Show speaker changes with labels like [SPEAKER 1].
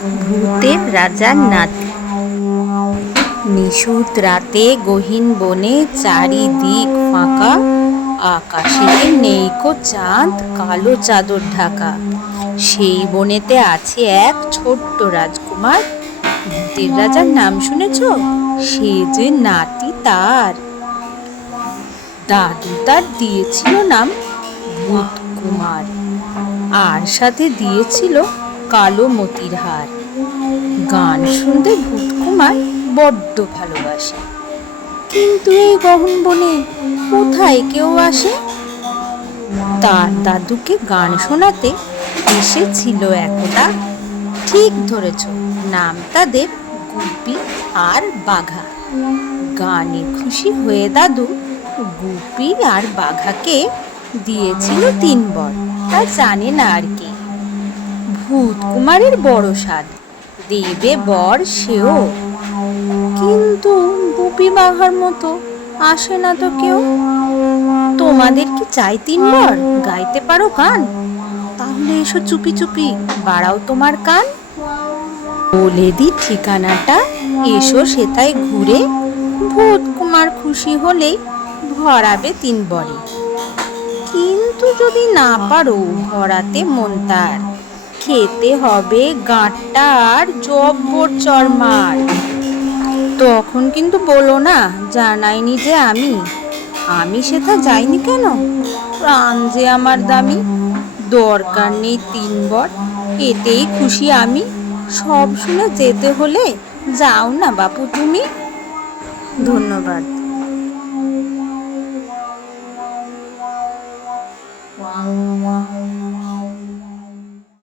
[SPEAKER 1] ভূতের রাজার নাতি নিশুত রাতে গহীন বনে চারিদিক ফাঁকা, আকাশে নেইকো চাঁদ, কালো চাদর ঢাকা। সেই বনেতে আছে এক ছোট্ট রাজকুমার। ভূতের রাজার নাম শুনেছ? সে যে নাতি তার। দাদু তার দিয়েছিল নাম ভূত কুমার আর সাথে দিয়েছিল কালো মতির হার। গান শুনতে ভূত কুমার বড্ড ভালোবাসে। কিন্তু এই গহন বনে কোথায় কেউ আসে? তার দাদুকে গান শোনাতে এসেছিল একদা ঠিক ধরেছ, নাম তাদের গুপি আর বাঘা। গানে খুশি হয়ে দাদু গুপি আর বাঘাকে দিয়েছিল তিন বর। তা জানে না আর কি। ভূত কুমারের বড় স্বাদ দেবে বর সেও। কিন্তু গুপি বাঘার মতো আসে না তো কেউ। তোমাদের কি চাই তিন বর? গাইতে পারো গান তাহলে এসো চুপি চুপি, বাড়াও তোমার কান। বলে দি ঠিকানাটা, এসো সেটাই ঘুরে। ভূত কুমার খুশি হলেই ভরাবে তিন বরে। কিন্তু যদি না পারো ভরাতে মন তার। খেতে হবে গাঁটটা আর জব্বর মার তখন কিন্তু বলো না জানাইনি যে আমি। আমি সেটা যাইনি কেন? প্রাণ যে আমার দামি। দরকার নেই তিনবার। এতেই খুশি আমি। সব শুনে যেতে হলে যাও না বাপু তুমি। ধন্যবাদ। Wow, wow.